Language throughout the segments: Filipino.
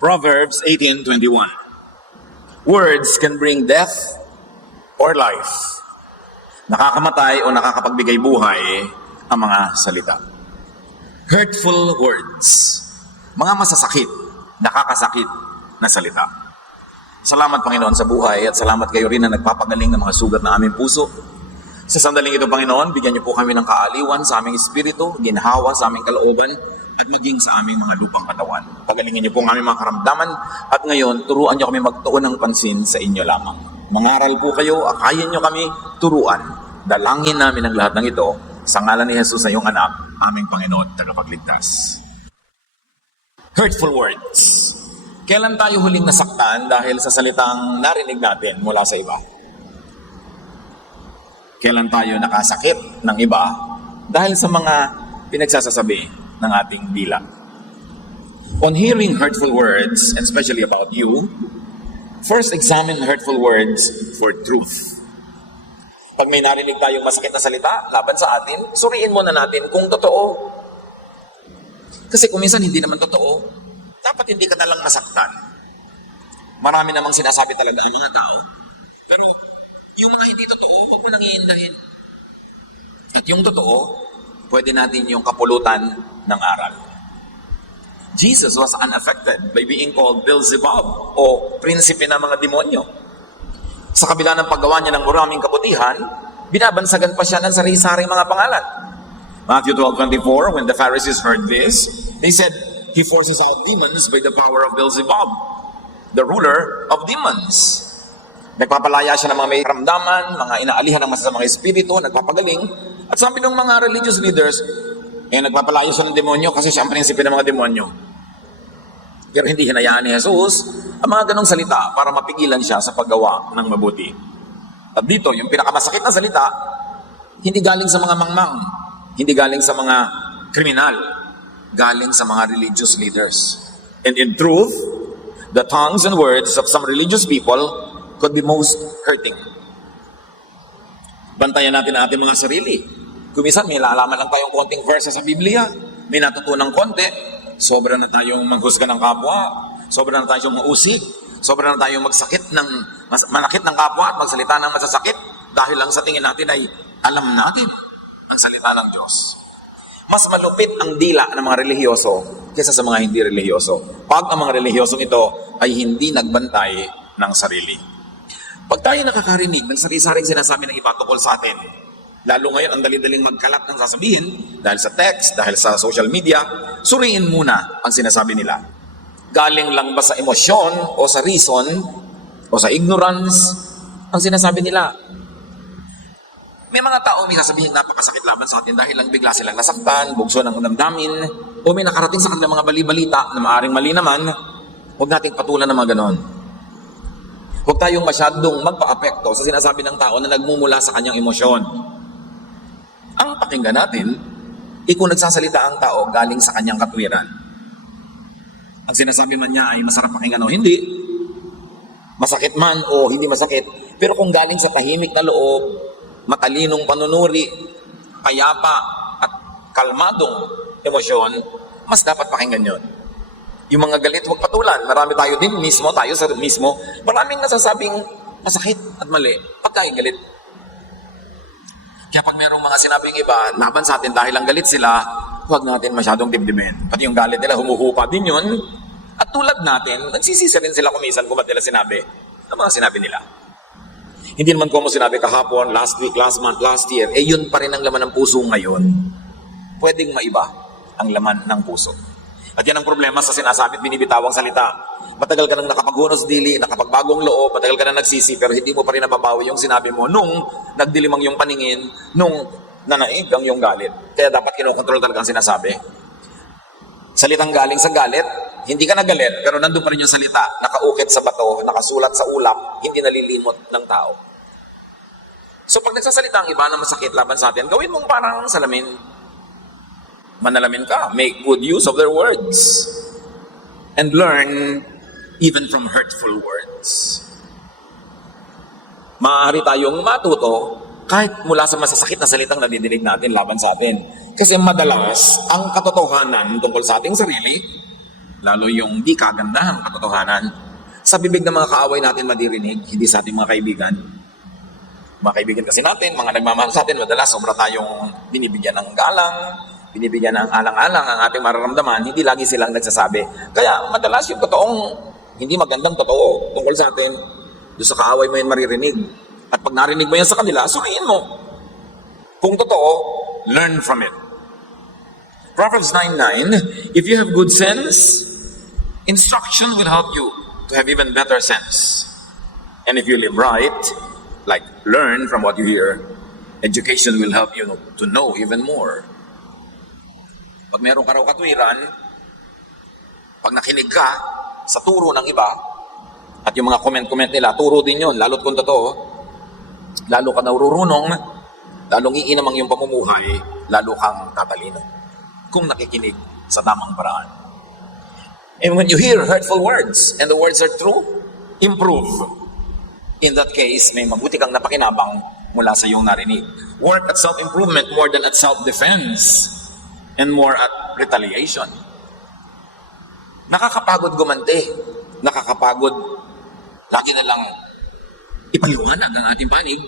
Proverbs 18:21. Words can bring death or life. Nakakamatay o nakakapagbigay buhay ang mga salita. Hurtful words. Mga masasakit, nakakasakit na salita. Salamat, Panginoon, sa buhay at salamat kayo rin na nagpapagaling ng mga sugat na aming puso. Sa sandaling ito, Panginoon, bigyan niyo po kami ng kaaliwan sa aming espiritu, ginhawa sa aming kalooban, at maging sa aming mga lupang katawan. Pagalingin niyo po ang aming mga karamdaman at ngayon, turuan niyo kami magtuon ng pansin sa inyo lamang. Mangaral po kayo, akayin niyo kami turuan. Dalangin namin ang lahat ng ito sa ngalan ni Jesus na iyong anak, aming Panginoon at tagapagligtas. Hurtful words. Kailan tayo huling nasaktan dahil sa salitang narinig natin mula sa iba? Kailan tayo nakasakit ng iba dahil sa mga pinagsasasabi ng ating dila? On hearing hurtful words, and especially about you, first examine hurtful words for truth. Pag may narinig tayong masakit na salita laban sa atin, suriin muna natin kung totoo. Kasi kung minsan hindi naman totoo, dapat hindi ka nalang masaktan. Marami namang sinasabi talaga ang mga tao, pero yung mga hindi totoo, huwag mo nang iindahin. At yung totoo, pwede natin yung kapulutan ng aral. Jesus was unaffected by being called Beelzebub o prinsipe ng mga demonyo. Sa kabila ng paggawa niya ng maraming kabutihan, binabansagan pa siya ng sari-saring mga pangalan. Matthew 12:24, when the Pharisees heard this, they said, "He forces out demons by the power of Beelzebub, the ruler of demons." Nagpapalaya siya ng mga may karamdaman, mga inaalihan ng masasamang espiritu, nagpapagaling. At sabi ng mga religious leaders, nagpapalaya siya ng demonyo kasi siya ang prinsipe ng mga demonyo. Pero hindi hinayaan ni Jesus ang mga ganong salita para mapigilan siya sa paggawa ng mabuti. At dito, yung pinakamasakit na salita, hindi galing sa mga mangmang, hindi galing sa mga kriminal, galing sa mga religious leaders. And in truth, the tongues and words of some religious people could be most hurting. Bantayan natin ang ating mga sarili. Kung minsan may nalaman lang tayong konting verses sa Biblia, may natutunang konti, sobra na tayong maghusga ng kapwa, sobra na tayong mausig, sobra na tayong manakit ng kapwa at magsalita ng masasakit dahil lang sa tingin natin ay alam natin ang salita ng Diyos. Mas malupit ang dila ng mga relihiyoso kaysa sa mga hindi relihiyoso. Pag ang mga relihiyosong ito ay hindi nagbantay ng sarili. Pag tayo nakakarinig ng sari-saring sinasabi ng iba tungkol sa atin, lalo ngayon ang dali-daling magkalat ng sasabihin dahil sa text, dahil sa social media, suriin muna ang sinasabi nila. Galing lang ba sa emosyon o sa reason o sa ignorance ang sinasabi nila? May mga tao may sasabihin napakasakit laban sa atin dahil lang bigla silang nasaktan, bugso ng damdamin, o may nakarating sa kanilang mga bali-balita na maaring mali naman. Huwag nating patulan ng mga ganon. Huwag tayong masyadong magpa-apekto sa sinasabi ng tao na nagmumula sa kanyang emosyon. Ang pakinggan natin, kung nagsasalita ang tao galing sa kanyang katwiran. Ang sinasabi man niya ay masarap pakinggan o hindi, masakit man o hindi masakit, pero kung galing sa tahimik na loob, matalinong panunuri, payapa at kalmadong emosyon, mas dapat pakinggan yon. Yung mga galit, huwag patulan. Marami tayo din mismo, maraming nasasabing masakit at mali pagkain galit. Kaya pag merong mga sinabing iba, laban sa atin dahil ang galit sila, huwag natin masyadong dibdibin. Pati yung galit nila, humuhupa din yun. At tulad natin, nagsisisi rin sila kumisan kung ba't nila sinabi ang mga sinabi nila. Hindi naman ko mo sinabi kahapon, last week, last month, last year, yun pa rin ang laman ng puso ngayon. Pwedeng maiba ang laman ng puso. At yan ang problema sa sinasabi at binibitawang salita. Matagal ka nang nakapaghunos dili, nakapagbagong loob, matagal ka nang nagsisi, pero hindi mo pa rin nababawi yung sinabi mo nung nagdilimang yung paningin, nung nanaig ang yung galit. Kaya dapat kinokontrol talaga ang sinasabi. Salitang galing sa galit, hindi ka nagalit, pero nandun pa rin yung salita, nakaukit sa bato, nakasulat sa ulap, hindi nalilimot ng tao. So pag nagsasalita ang iba na masakit laban sa atin, gawin mong parang salamin. Manalamin ka, make good use of their words, and learn even from hurtful words. Maaari tayong matuto kahit mula sa masasakit na salitang nadidinig natin laban sa atin. Kasi madalas, ang katotohanan tungkol sa ating sarili lalo yung di kagandahang katotohanan, sa bibig ng mga kaaway natin madirinig, hindi sa ating mga kaibigan. Mga kaibigan kasi natin, mga nagmamahal sa atin, madalas sobra tayong binibigyan ng galang, binibigyan ng alang-alang ang ating mararamdaman, hindi lagi silang nagsasabi. Kaya madalas yung totoong, hindi magandang totoo tungkol sa atin, doon sa kaaway mo yan maririnig. At pag narinig mo yan sa kanila, suriin mo. Kung totoo, learn from it. Proverbs 9:9, if you have good sense, instruction will help you to have even better sense. And if you live right, like learn from what you hear, education will help you to know even more. Pag meron ka raw katwiran, pag nakinig ka sa turo ng iba, at yung mga comment nila, turo din yun, lalo't kung totoo, lalo ka narurunong, lalong iinam ang iyong pamumuhay, lalo kang tatalino. Kung nakikinig sa tamang paraan. And when you hear hurtful words, and the words are true, improve. In that case, may mabuti kang napakinabang mula sa iyong narinig. Work at self-improvement more than at self-defense, and more at retaliation. Nakakapagod gumante. Nakakapagod lagi na lang ipaliwanag ang ating panig.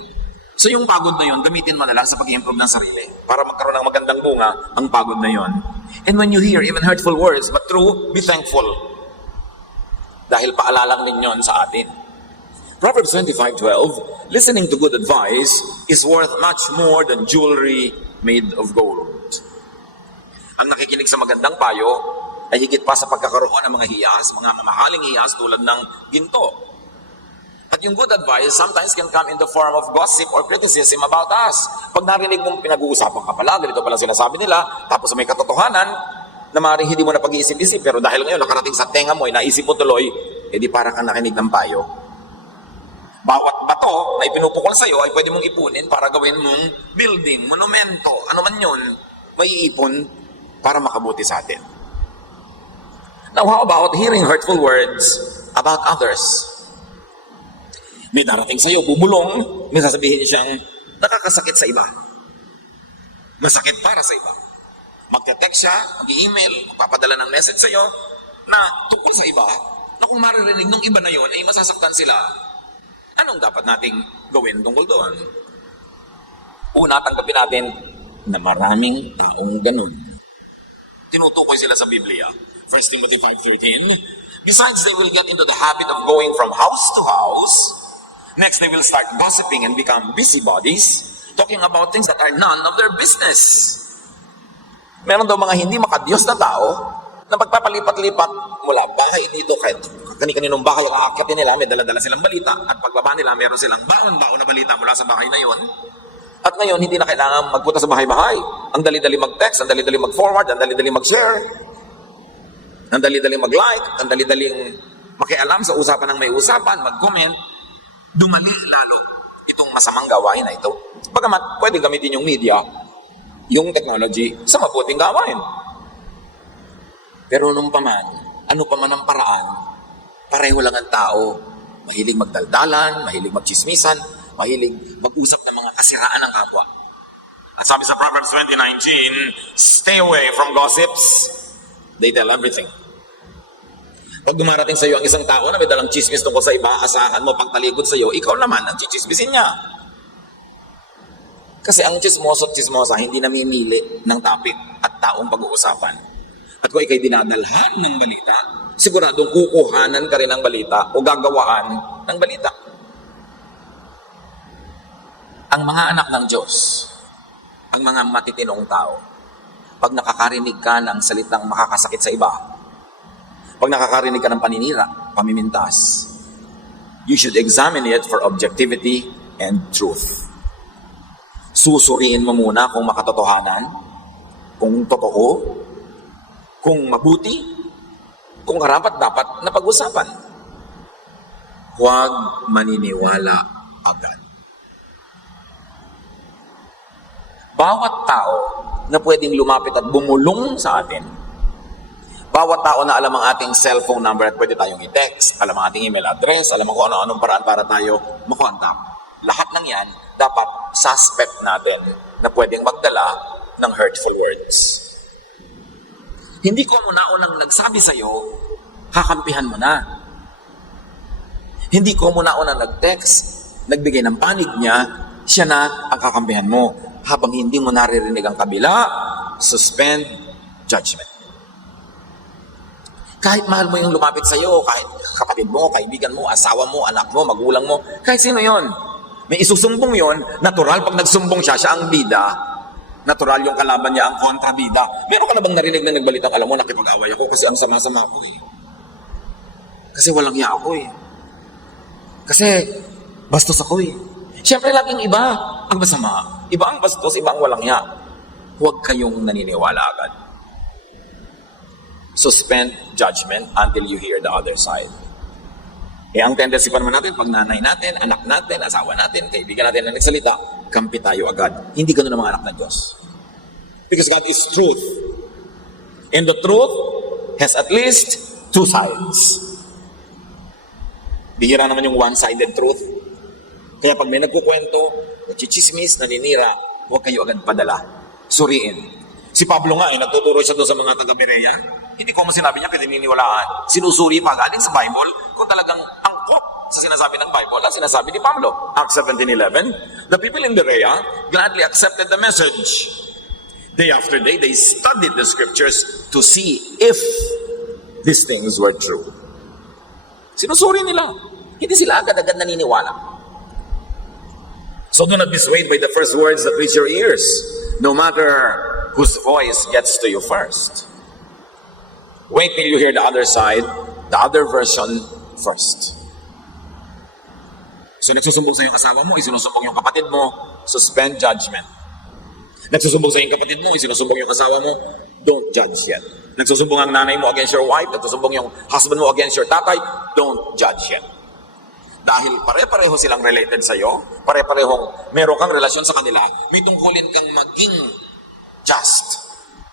So yung pagod na yun, gamitin mo na lang sa pag-improve ng sarili para magkaroon ng magandang bunga ang pagod na yun. And when you hear even hurtful words, but true, be thankful. Dahil paalalang din yun sa atin. Proverbs 25:12, listening to good advice is worth much more than jewelry made of gold. Ang nakikinig sa magandang payo ay higit pa sa pagkakaroon ng mga hiyas, mga mamahaling hiyas tulad ng ginto. At yung good advice sometimes can come in the form of gossip or criticism about us. Pag narinig mong pinag-uusapan ka pala, ganito pala sinasabi nila, tapos may katotohanan na maaaring hindi mo na pag-iisip-isip, pero dahil ngayon nakarating sa tenga mo, naisip mo tuloy, edi para kang nakinig ng payo. Bawat bato na ipinupukol sa'yo ay pwede mong ipunin para gawin mong building, monumento, ano man yun, may iipon para makabuti sa atin. Now, how about hearing hurtful words about others? May darating sa'yo, bubulong, may sasabihin siyang nakakasakit sa iba. Masakit para sa iba. Magte-text siya, mag-email, magpapadala ng message sa'yo na tungkol sa iba, na kung maririnig ng iba na yon ay masasaktan sila. Anong dapat nating gawin tungkol doon? Una, tanggapin natin na maraming taong ganun. Tinutukoy sila sa Biblia. 1 Timothy 5:13. Besides, they will get into the habit of going from house to house. Next, they will start gossiping and become busybodies, talking about things that are none of their business. Meron daw mga hindi makadiyos na tao na pagpapalipat-lipat mula bahay dito kahit kani-kaninong bahay ang aakyatin nila, may dala-dala silang balita, at pagbaba nila, meron silang baon-baon na balita mula sa bahay na yon. At ngayon, hindi na kailangan magpunta sa bahay-bahay. Ang dali-dali mag-text, ang dali-dali mag-forward, ang dali-dali mag-share, ang dali-dali mag-like, ang dali-daling makialam sa usapan ng may usapan, mag-comment. Dumali lalo itong masamang gawain na ito. Bagamat pwede gamitin yung media, yung technology, sa mabuting gawain. Pero nung paman, ano pa man ang paraan, pareho lang ang tao. Mahilig magdaldalan, mahilig magchismisan, mahilig mag-usap ng mga kasiraan ng kapwa. At sabi sa Proverbs 20:19, stay away from gossips. They tell everything. Pag dumarating sa iyo ang isang tao na may dalang chismis tungkol sa iba, asahan mo pagtalikod sa iyo, ikaw naman ang chichismisin niya. Kasi ang chismoso at chismosa hindi namimili ng topic at taong pag-uusapan. At kung ikay dinadalhan ng balita, siguradong kukuhanan ka rin ng balita o gagawaan ng balita. Ang mga anak ng Diyos, ang mga matitinong tao, pag nakakarinig ka ng salitang makakasakit sa iba, pag nakakarinig ka ng paninira, pamimintas, you should examine it for objectivity and truth. Susuriin mo muna kung makatotohanan, kung totoo, kung mabuti, kung karapat-dapat na pag-usapan. Huwag maniniwala agad. Bawat tao na pwedeng lumapit at bumulong sa atin, bawat tao na alam ang ating cellphone number at pwede tayong i-text, alam ang ating email address, alam kung ano-anong paraan para tayo makontak. Lahat ng yan, dapat suspect natin na pwedeng magdala ng hurtful words. Hindi ko muna unang nagsabi sa'yo, kakampihan mo na. Hindi ko muna unang nag-text, nagbigay ng panig niya, siya na ang kakampihan mo. Habang hindi mo naririnig ang kabila, suspend judgment. Kahit mahal mo yung lumapit sa'yo, kahit kapatid mo, kaibigan mo, asawa mo, anak mo, magulang mo, kahit sino yon, may isusumbong yon, natural pag nagsumbong siya, siya ang bida. Natural yung kalaban niya ang kontrabida. Meron ka na bang narinig na nagbalitang, alam mo, nakipag-away ako kasi ang sama-sama ko eh. Kasi walang hiya ako eh. Kasi bastos ako eh. Siyempre laging iba ang masama. Iba ang bastos, iba ang walang hiya. Huwag kayong naniniwala agad. Suspend judgment until you hear the other side. Eh, ang tendency pa naman natin, pag nanay natin, anak natin, asawa natin, kaibigan natin na nagsalita, kampi tayo agad. Hindi ganun ang mga anak ng Diyos. Because God is truth. And the truth has at least two sides. Bihira naman yung one-sided truth. Kaya pag may nagkukwento, nagchichismis, naninira, huwag kayo agad padala. Suriin. Si Pablo nga, nagtuturo siya doon sa mga taga-Berea. Hindi ko sinabi niya, kaya naniniwalaan. Sinusuri pa galing sa Bible kung talagang angkop sa sinasabi ng Bible at sinasabi ni Pablo. Acts 17:11, the people in Berea gladly accepted the message. Day after day, they studied the scriptures to see if these things were true. Sinusuri nila. Hindi sila agad-agad naniniwala. So do not be swayed by the first words that reach your ears, no matter whose voice gets to you first. Wait till you hear the other side, the other version first. So nagsusumbong sa iyong asawa mo, isinusumbong yung kapatid mo, suspend judgment. Nagsusumbong sa iyong kapatid mo, isinusumbong yung asawa mo, don't judge yet. Nagsusumbong ang nanay mo against your wife, nagsusumbong yung husband mo against your tatay, don't judge yet. Dahil pare-pareho silang related sa iyo, pare-parehong meron kang relasyon sa kanila, may tungkulin kang maging just,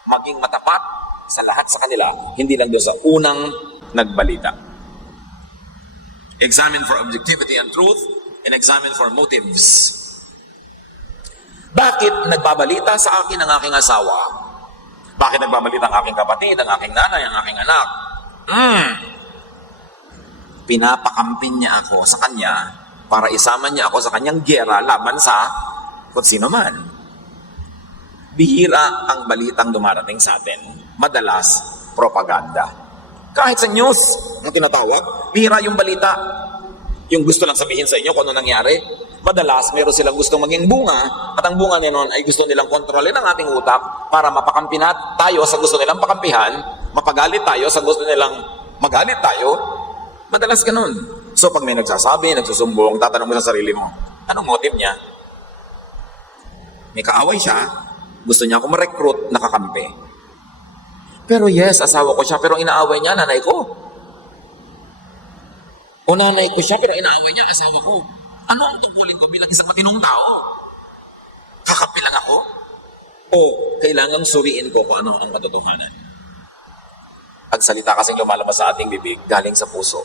maging matapat sa lahat sa kanila, hindi lang doon sa unang nagbalita. Examine for objectivity and truth, and examine for motives. Bakit nagbabalita sa akin ang aking asawa? Bakit nagbabalita ang aking kapatid, ang aking nanay, ang aking anak? Pinapakampin niya ako sa kanya para isama niya ako sa kanyang giyera laban sa kung sino man. Bihira ang balitang dumarating sa atin. Madalas, propaganda. Kahit sa news, ang tinatawag, bihira yung balita. Yung gusto lang sabihin sa inyo kung ano nangyari. Madalas, meron silang gustong maging bunga, at ang bunga niya noon ay gusto nilang kontrolin ang ating utak para mapakampi tayo sa gusto nilang pakampihan, mapagalit tayo sa gusto nilang magalit tayo. Madalas ganun. So pag may nagsasabi, nagsusumbong, tatanong mo sa sarili mo, anong motive niya? May kaaway siya, gusto niya ako ma-recruit, nakakampi. Pero yes, asawa ko siya, pero inaaway niya, nanay ko. O nanay ko siya, pero inaaway niya, asawa ko. Ano ang tungkulin ko bilang isang matinong tao? Kakampi lang ako? O kailangang suriin ko kung ano ang katotohanan? Ang salita kasing lumalabas sa ating bibig, galing sa puso.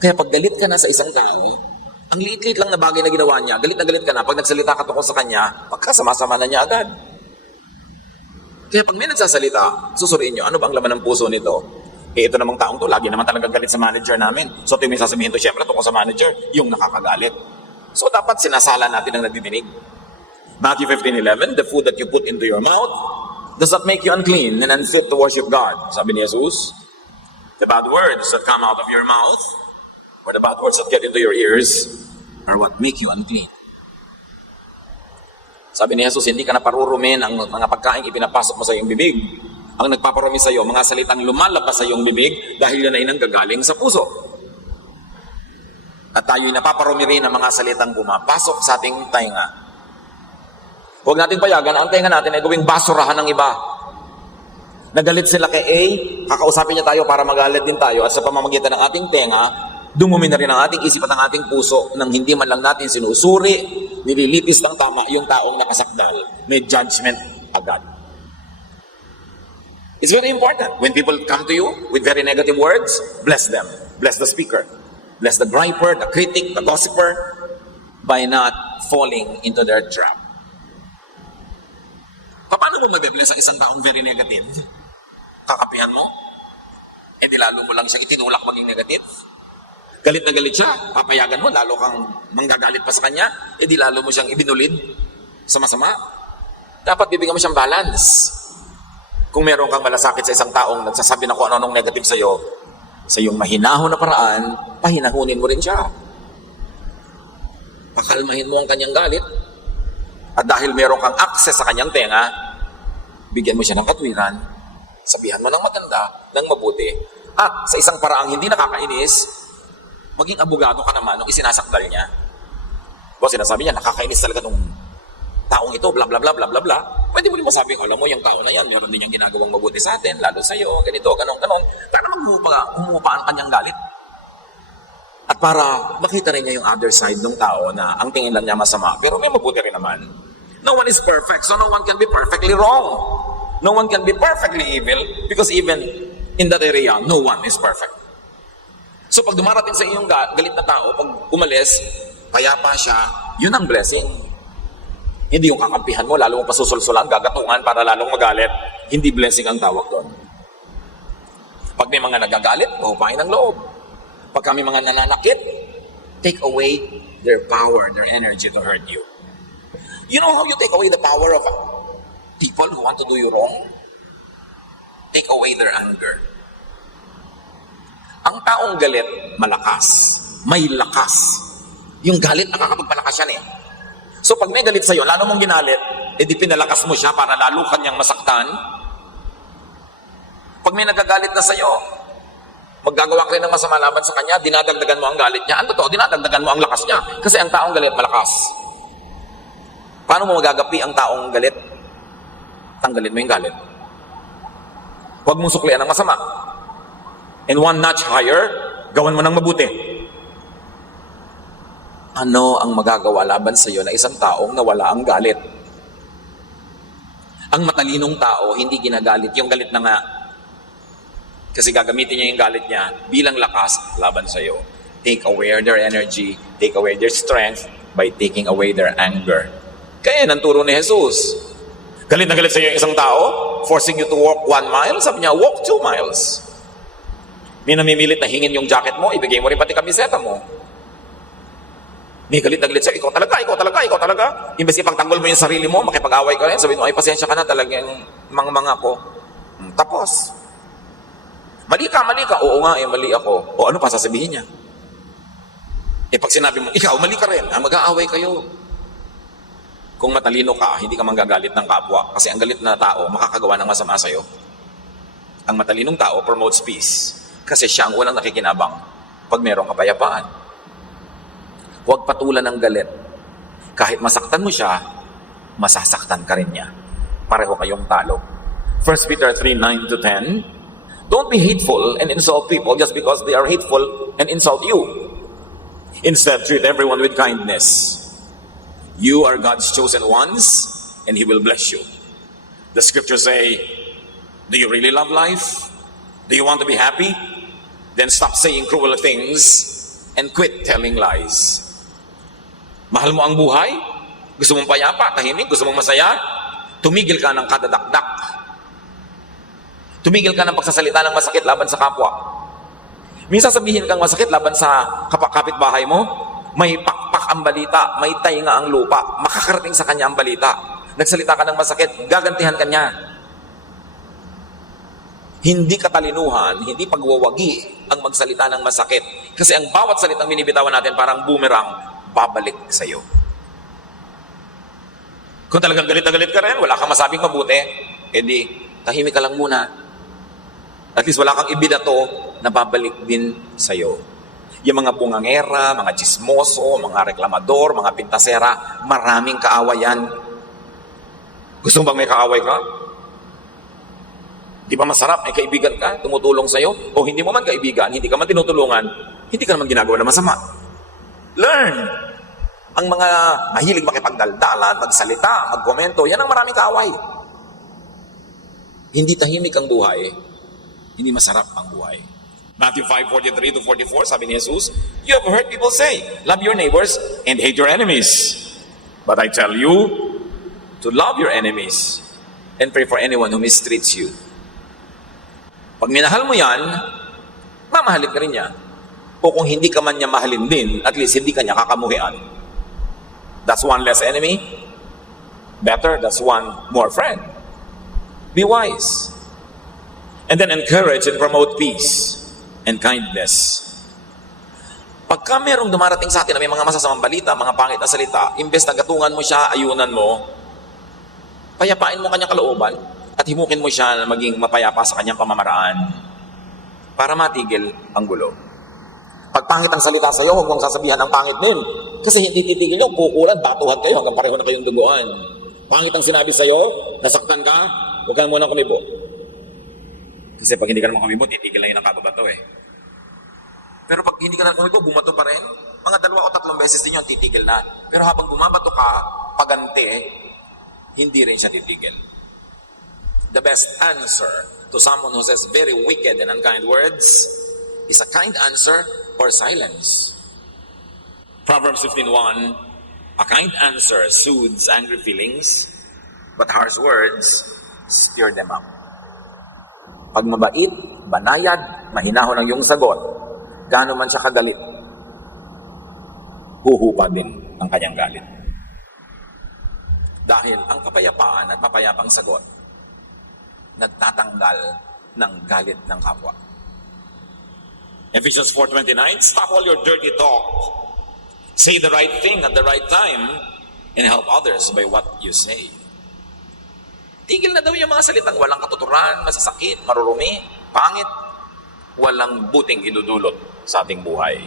Kaya pag galit ka na sa isang tao, ang liit-liit lang na bagay na ginawa niya, galit ka na, pag nagsalita ka tungkol sa kanya, pagkasama-sama na niya agad. Kaya pag may nagsasalita, susuriin nyo, ano ba ang laman ng puso nito? Eh, ito namang taong to, lagi naman talagang galit sa manager namin. So, ito yung may sasabihin to, syempre, tungkol sa manager, yung nakakagalit. So, dapat sinasala natin ang nadidinig. Matthew 15:11, the food that you put into your mouth does not make you unclean and unfit to worship God. Sabi ni Jesus, the bad words that come out of your mouth, or the bad words that get into your ears, are what make you unclean. Sabi ni Jesus, hindi ka naparurumin ang mga pagkain ipinapasok mo sa iyong bibig. Ang nagpaparumi sa iyo, mga salitang lumalabas sa iyong bibig dahil yun ay nanggagaling sa puso. At tayo'y napaparumi rin ng mga salitang pumapasok sa ating tainga. Huwag natin payagan, ang tainga natin ay gawing basurahan ng iba. Nagalit sila kay A, kakausapin niya tayo para magalit din tayo at sa pamamagitan ng ating tenga, dumumi na rin ang ating isip at ang ating puso nang hindi man lang natin sinusuri, nililipis ng tama yung taong nakasakdal. May judgment agad. It's very important. When people come to you with very negative words, bless them. Bless the speaker. Bless the griper, the critic, the gossiper, by not falling into their trap. Paano mo mabibless ang isang taong very negative? Kakapihan mo? Eh di lalo mo lang siya itinulak maging negative. Galit na galit siya, papayagan mo, lalo kang manggagalit pa sa kanya, eh di lalo mo siyang ibinulid sa masama. Dapat bibigyan mo siyang balance. Kung meron kang malasakit sa isang taong nagsasabi na kung ano-anong negative sa'yo, sa iyong mahinahon na paraan, pahinahunin mo rin siya. Pakalmahin mo ang kanyang galit. At dahil meron kang access sa kanyang tenga, bigyan mo siya ng katwiran, sabihan mo ng maganda, ng mabuti. At sa isang paraang hindi nakakainis, maging abogado ka naman nung isinasakdal niya. Kung sinasabi niya, nakakainis talaga nung taong ito, bla bla bla bla bla bla. Pwede mo rin masabi, alam mo, yung tao na yan, meron din niyang ginagawang mabuti sa atin, lalo sa'yo, ganito, ganon. Para humupa ang kanyang galit. At para makita rin niya yung other side ng tao na ang tingin lang niya masama, pero may mabuti rin naman. No one is perfect, so no one can be perfectly wrong. No one can be perfectly evil, because even in that area, no one is perfect. So pag dumarating sa iyong galit na tao, pag umalis, payapa siya, yun ang blessing. Hindi yung kakampihan mo, lalo mo pasusulsulan, gagatungan para lalong magalit. Hindi blessing ang tawag doon. Pag may mga nagagalit, pahupain ang loob. Pag kami mga nananakit, take away their power, their energy to hurt you. You know how you take away the power of people who want to do you wrong? Take away their anger. Ang taong galit, malakas. May lakas. Yung galit, nakakapagpalakas yan eh. So pag may galit sa'yo, lalo mong ginalit, edi pinalakas mo siya para lalo kanyang masaktan. Pag may nagagalit na sa'yo, maggagawa ka rin ng masama laban sa kanya, dinadagdagan mo ang galit niya. Ano to? Dinadagdagan mo ang lakas niya. Kasi ang taong galit, malakas. Paano mo magagapi ang taong galit? Tanggalin mo yung galit. Huwag mong suklian ng masama. And one notch higher, gawan mo ng mabuti. Ano ang magagawa laban sa iyo na isang taong nawala ang galit? Ang matalinong tao, hindi ginagalit. Yung galit na nga, kasi gagamitin niya yung galit niya bilang lakas laban sa iyo. Take away their energy, take away their strength by taking away their anger. Kaya yan ang turo ni Jesus. Galit na galit sa iyo yung isang tao, forcing you to walk 1 mile, sabi niya, walk 2 miles. May namimilit na hingin yung jacket mo, ibigay mo rin pati kamiseta mo. May galit na galit sa'yo, ikaw talaga. Imbes ipagtanggol mo yung sarili mo, makipag-away ka rin, sabihin mo, ay pasensya ka na talagang mga ko. Tapos, mali ka. Oo nga, mali ako. O ano pa sasabihin niya? Pag sinabi mo, ikaw, mali ka rin, mag-aaway kayo. Kung matalino ka, hindi ka manggagalit ng kapwa. Kasi ang galit na tao, makakagawa ng masama sa'yo. Ang matalinong tao promotes peace. Kasi siya ang unang nakikinabang pag mayroong kapayapaan. Huwag patulan ng galit. Kahit masaktan mo siya, masasaktan ka rin niya. Pareho kayong talo. 1 Peter 3:9-10. Don't be hateful and insult people just because they are hateful and insult you. Instead, treat everyone with kindness. You are God's chosen ones, and He will bless you. The scriptures say, do you really love life? Do you want to be happy? Then stop saying cruel things and quit telling lies. Mahal mo ang buhay? Gusto mong payapa, tahimik? Gusto mong masaya? Tumigil ka ng kadadakdak. Tumigil ka ng pagsasalita ng masakit laban sa kapwa. Minsan sabihin kang masakit laban sa kapitbahay mo, may pakpak ang balita, may tainga ang lupa, makakarating sa kanya ang balita. Nagsalita ka ng masakit, gagantihan ka niya. Hindi katalinuhan, hindi pagwawagi ang magsalita ng masakit. Kasi ang bawat salitang binibitawan natin parang boomerang, babalik sa iyo. Kung talagang galit na galit ka rin, wala kang masabing mabuti, edi tahimik ka lang muna. At least wala kang ibidato na babalik din sa iyo. Yung mga bungangera, mga chismoso, mga reklamador, mga pintasera, maraming kaawayan. Gusto mo bang may kaaway ka? Di ba masarap, may kaibigan ka, tumutulong sa'yo? O hindi mo man kaibigan, hindi ka man tinutulungan, hindi ka naman ginagawa na masama. Learn! Ang mga mahilig makipagdaldalan, magsalita, magkomento, yan ang maraming kaaway. Hindi tahimik ang buhay, hindi masarap ang buhay. Matthew 5:43-44, sabi ni Jesus, you have heard people say, love your neighbors and hate your enemies. But I tell you to love your enemies and pray for anyone who mistreats you. Pag minahal mo yan, mamahalin ka rin niya. O kung hindi ka man niya mahalin din, at least hindi ka niya kakamuhian. That's one less enemy. Better, that's one more friend. Be wise. And then encourage and promote peace and kindness. Pagka merong dumarating sa atin na may mga masasamang balita, mga pangit na salita, imbes na gatungan mo siya, ayunan mo, payapain mo kanyang kalooban at himukin mo siya na maging mapayapa sa kanyang pamamaraan para matigil ang gulo. Pag pangit ang salita sa iyo, huwag mong sasabihan ang pangit din. Kasi hindi titigil yun, kukulan, batuhan kayo hanggang pareho na kayong duguan. Pangit ang sinabi sa iyo, nasaktan ka, huwag ka muna kumibo. Kasi pag hindi ka naman kumibo, titigil na yun ang kababato eh. Pero pag hindi ka na kumibo, bumato pa rin, mga 2 o 3 beses din yun, titigil na. Pero habang bumabato ka, pagante, hindi rin siya titigil. The best answer to someone who says very wicked and unkind words is a kind answer or silence. Proverbs 15:1, a kind answer soothes angry feelings, but harsh words stir them up. Pag mabait, banayad, mahinahon ang iyong sagot, gaano man siya kagalit, huhupa din ang kanyang galit. Dahil ang kapayapaan at mapayapang sagot, nagtatanggal ng galit ng kapwa. Ephesians 4:29, stop all your dirty talk. Say the right thing at the right time and help others by what you say. Tigil na daw yung mga salitang walang katuturan, masasakit, marurumi, pangit, walang buting idudulot sa ating buhay.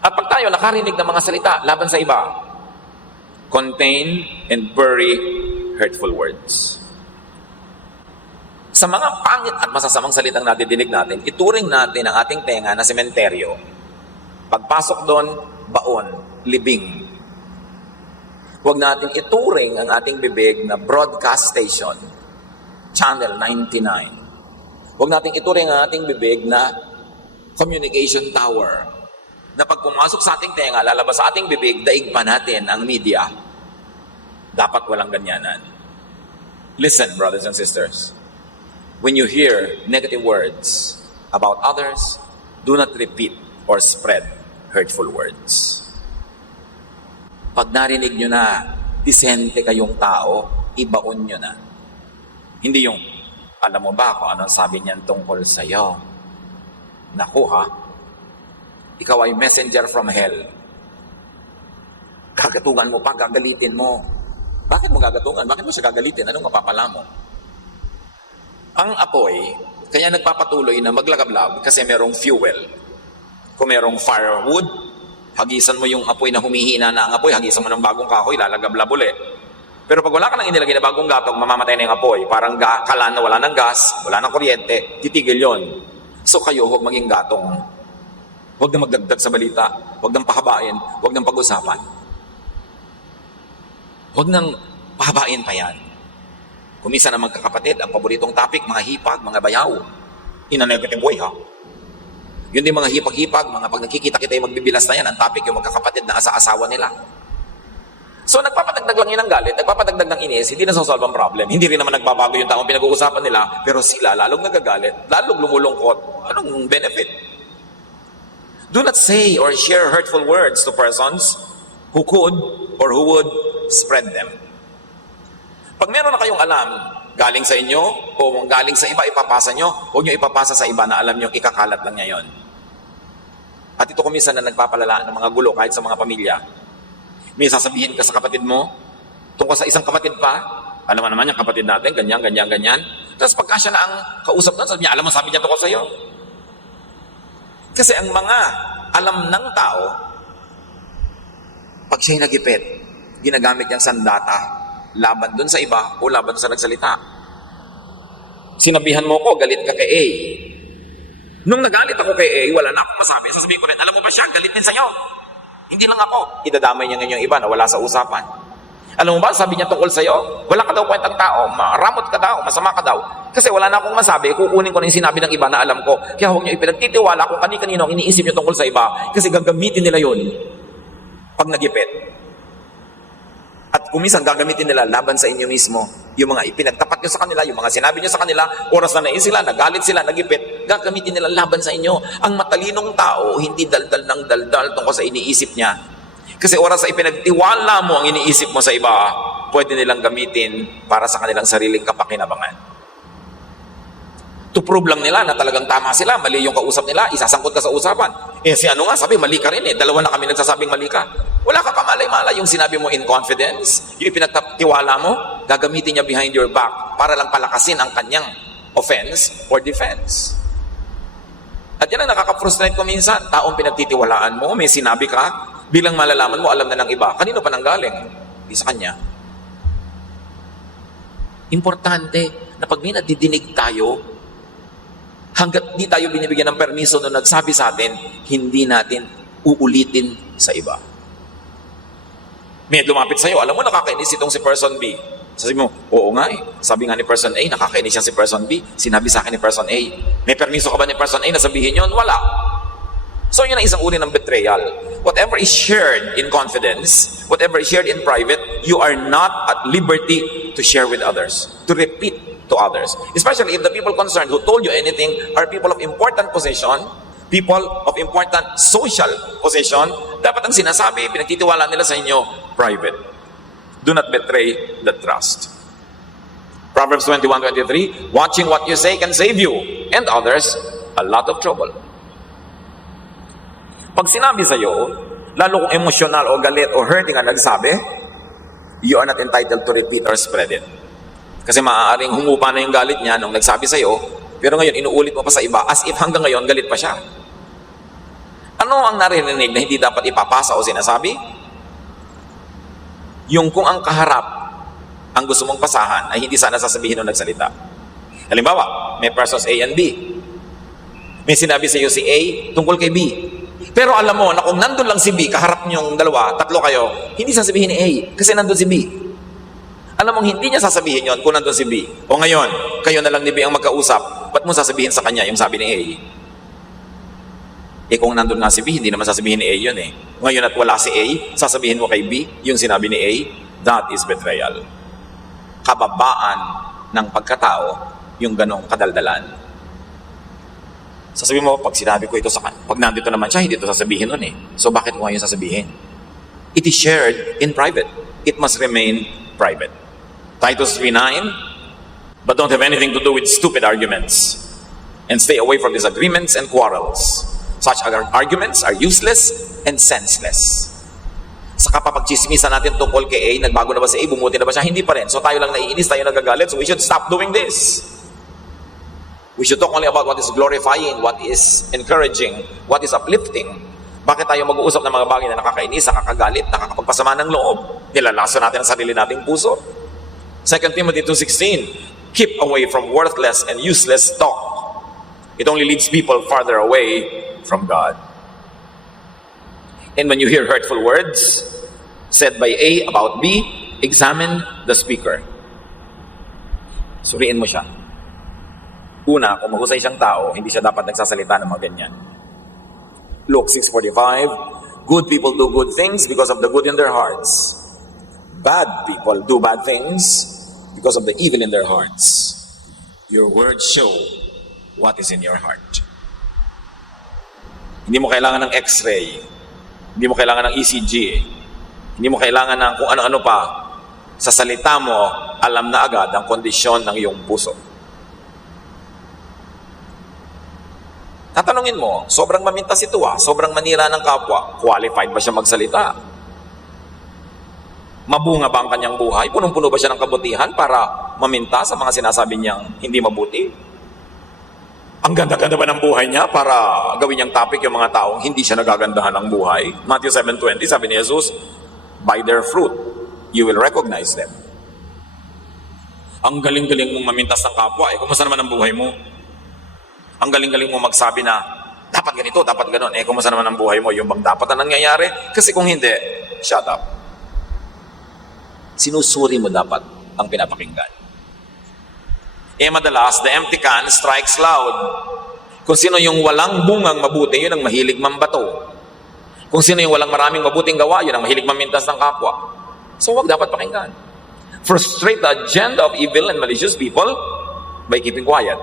At pag tayo nakarinig ng mga salita laban sa iba, contain and bury hurtful words. Sa mga pangit at masasamang salitang nadidinig natin, ituring natin ang ating tenga na sementeryo. Pagpasok doon, baon, libing. Huwag natin ituring ang ating bibig na broadcast station, Channel 99. Huwag natin ituring ang ating bibig na communication tower, na pag pumasok sa ating tenga, lalabas sa ating bibig, daig pa natin ang media. Dapat walang ganyanan. Listen, brothers and sisters. When you hear negative words about others, do not repeat or spread hurtful words. Pag narinig nyo na, disente kayong tao, ibaon nyo na. Hindi yung, alam mo ba kung anong sabi niyan tungkol sa'yo? Naku ha, ikaw ay messenger from hell. Gagatungan mo pa, gagalitin mo. Bakit mo gagatungan? Bakit mo siya gagalitin? Anong mapapala mo? Ang apoy, kaya nagpapatuloy na maglagablab kasi merong fuel. Kung merong firewood, hagisan mo yung apoy na humihina na ang apoy, hagisan mo ng bagong kahoy, lalagablab ulit. Pero pag wala ka nang inilagay na bagong gatong, mamamatay na yung apoy. Parang kalan na wala ng gas, wala ng kuryente, titigil yon. So kayo, huwag maging gatong. Huwag na magdagdag sa balita, huwag nang pahabain, huwag nang pag-usapan. Huwag nang pahabain pa yan. Kumisa na magkakapatid, ang paboritong topic, mga hipag, mga bayaw. In a negative way, ha? Yun din mga hipag-hipag, mga pag nakikita-kita yung magbibilas na yan, ang topic yung magkakapatid na asa-asawa nila. So nagpapadagdag lang yun ng galit, nagpapadagdag ng inis, hindi na solve ang problem. Hindi rin naman nagbabago yung taong pinag-uusapan nila, pero sila lalong nagagalit, lalong lumulungkot. Anong benefit? Do not say or share hurtful words to persons who could or who would spread them. Pag meron na kayong alam, galing sa inyo o galing sa iba, ipapasa nyo, huwag nyo ipapasa sa iba na alam nyo, ikakalat lang niya yon. At ito kuminsan na nagpapalala ng mga gulo kahit sa mga pamilya. May sasabihin ka sa kapatid mo, tungkol sa isang kapatid pa, alam mo naman yung kapatid natin, ganyan, ganyan, ganyan. Tapos pagka siya na ang kausap doon, sabi niya, alam mo, sabi niya tungkol sa iyo. Kasi ang mga alam ng tao, pag siya'y nagipit, ginagamit niyang sandata, laban doon sa iba o laban sa nagsalita. Sinabihan mo ko, galit ka kay A. Nung nagalit ako kay A, wala na akong masabi. Sasabihin ko rin, alam mo ba siya, galit din sa'yo. Hindi lang ako. Idadamay niya ngayon yung iba na wala sa usapan. Alam mo ba, sabi niya tungkol sa'yo, wala ka daw kwentang tao, maramot ka daw, masama ka daw. Kasi wala na akong masabi, kukunin ko na yung sinabi ng iba na alam ko. Kaya huwag niyo ipinagtitiwala kung kani-kanino ang iniisip niyo tungkol sa iba. Kasi gagamitin nila yun pag nagipit. At At kung minsan gagamitin nila laban sa inyo mismo, yung mga ipinagtapat nyo sa kanila, yung mga sinabi nyo sa kanila, oras na nais sila, nagalit sila, nagipit, gagamitin nila laban sa inyo. Ang matalinong tao, hindi daldal ng daldal tungkol sa iniisip niya. Kasi oras na ipinagtiwala mo ang iniisip mo sa iba, pwede nilang gamitin para sa kanilang sariling kapakinabangan. To prove lang nila na talagang tama sila, mali yung kausap nila, isasangkot ka sa usapan. Si ano nga, sabi, mali ka rin dalawa na kami nagsasabing mali ka. Wala ka pa malay-malay yung sinabi mo in confidence, yung ipinagtiwala mo, gagamitin niya behind your back para lang palakasin ang kanyang offense or defense. At yan ang nakaka-frustrate ko minsan. Taong pinagtitiwalaan mo, may sinabi ka, bilang malalaman mo, alam na ng iba. Kanino pa nanggaling? Di sa kanya. Importante na pag may nadidinig tayo, hanggat di tayo binibigyan ng permiso na nagsabi sa atin, hindi natin uulitin sa iba. May lumapit sa'yo, alam mo nakakainis itong si person B. Sabi mo, oo nga sabi nga ni person A, nakakainis yan si person B. Sinabi sa akin ni person A. May permiso ka ba ni person A na sabihin yun? Wala. So yun ang isang uri ng betrayal. Whatever is shared in confidence, whatever is shared in private, you are not at liberty to share with others, to repeat to others. Especially if the people concerned who told you anything are people of important position, people of important social position, dapat ang sinasabi, pinagtitiwala nila sa inyo, private. Do not betray the trust. Proverbs 21:23, watching what you say can save you and others a lot of trouble. Pag sinabi sa'yo, lalo kung emosyonal o galit o hurting ang nagsabi, you are not entitled to repeat or spread it. Kasi maaaring humupa na yung galit niya nung nagsabi sa'yo, pero ngayon inuulit mo pa sa iba as if hanggang ngayon galit pa siya. Ano ang narinig na hindi dapat ipapasa o sinasabi? Yung kung ang kaharap ang gusto mong pasahan ay hindi sana sasabihin nung nagsalita. Halimbawa, may persons A and B. May sinabi sa iyo si A tungkol kay B. Pero alam mo na kung nandun lang si B, kaharap niyong dalawa, tatlo kayo, hindi sasabihin ni A kasi nandun si B. Alam mong hindi niya sasabihin yon kung nandun si B. O ngayon, kayo na lang ni B ang magkausap, ba't mo sasabihin sa kanya yung sabi ni A? Kung nandun nga si B, hindi naman sasabihin ni A yun Ngayon at wala si A, sasabihin mo kay B yung sinabi ni A, that is betrayal. Kababaan ng pagkatao yung ganong kadaldalan. Sasabihin mo, pag sinabi ko ito sa kanya, pag nandito naman siya, hindi ito sasabihin nun So bakit mo ngayon sasabihin? It is shared in private. It must remain private. Titus 3:9, but don't have anything to do with stupid arguments and stay away from disagreements and quarrels. Such arguments are useless and senseless. Sa kapapagchismisan natin tungkol kay A, nagbago na ba si A, bumuti na ba siya? Hindi pa rin. So tayo lang naiinis, tayo nagagalit. So we should stop doing this. We should talk only about what is glorifying, what is encouraging, what is uplifting. Bakit tayo mag-uusap ng mga bagay na nakakainis, nakakagalit, nakakapagpasama ng loob? Nilalaso natin ang sarili nating puso. 2 Timothy 2:16, keep away from worthless and useless talk. It only leads people farther away from God. And when you hear hurtful words said by A about B, examine the speaker. Suriin mo siya. Una, kung mahusay siyang tao, hindi siya dapat nagsasalita ng mga ganyan. Luke 6:45, good people do good things because of the good in their hearts. Bad people do bad things because of the evil in their hearts. Your words show what is in your heart. Hindi mo kailangan ng X-ray. Hindi mo kailangan ng ECG. Hindi mo kailangan ng kung ano-ano pa. Sa salita mo, alam na agad ang kondisyon ng iyong puso. Tatanungin mo, sobrang mamintas ito sobrang manira ng kapwa, qualified ba siya magsalita? Mabunga ba ang kanyang buhay? Punong-puno ba siya ng kabutihan para maminta sa mga sinasabi niyang hindi mabuti? Ang ganda-ganda ba ng buhay niya para gawin niyang topic yung mga taong hindi siya nagagandahan ng buhay? Matthew 7:20, sabi ni Jesus, by their fruit, you will recognize them. Ang galing-galing mong mamintas ng kapwa, kumusta naman ang buhay mo? Ang galing-galing mo magsabi na, dapat ganito, dapat ganon. Kumusta naman ang buhay mo? Yung bang dapat na nangyayari? Kasi kung hindi, shut up. Sinusuri mo dapat ang pinapakinggan. Madalas, the empty can strikes loud. Kung sino yung walang bungang mabuti, yun ang mahilig mambato. Kung sino yung walang maraming mabuting gawa, yun ang mahilig mamintas ng kapwa. So wag dapat pakinggan. Frustrate the agenda of evil and malicious people by keeping quiet.